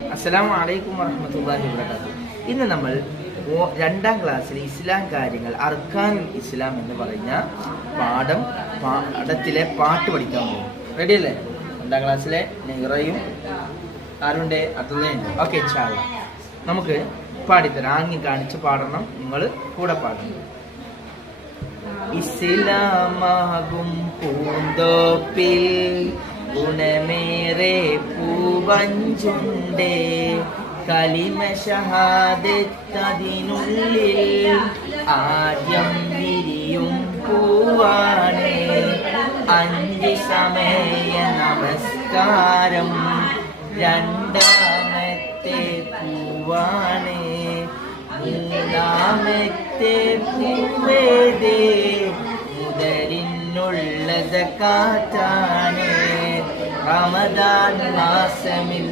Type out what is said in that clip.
അസ്സലാമു അലൈക്കും വറഹ്മത്തുള്ളാഹി വബറകാതുഹു. ഇന്ന് നമ്മൾ 2ാം ക്ലാസ്സിൽ ഇസ്ലാം കാര്യങ്ങൾ അർക്കാനുൽ ഇസ്ലാം എന്ന് പറഞ്ഞ പാഠത്തിലെ പാട്ട് പഠിക്കാൻ പോകും. റെഡി അല്ലേ? 2ാം ക്ലാസ്സിലെ നെഹ്റയും ആരുണ്ട്? അബ്ദുള്ളയുണ്ട്. ഓക്കെ, ഇൻഷാല്ലാ നമുക്ക് പാടിത്തരാം. ആംഗ്യം കാണിച്ച് പാടണം, നിങ്ങൾ കൂടെ പാടണം. ഇസ്ലാമാകും പൂന്തോപ്പിൽ ഗുണമേറെ പൂവഞ്ചുണ്ടേ, കലിമ ഷഹാദത്തതിനുള്ളിൽ ആദ്യം വിരിയും പൂവാണേ. 5 സമയ നമസ്കാരം 2ാമത്തെ പൂവാണേ. 3ാമത്തെ പൂവേതേ മുതലിനുള്ള സകാത്താണ്. റമദാൻ മാസമിൽ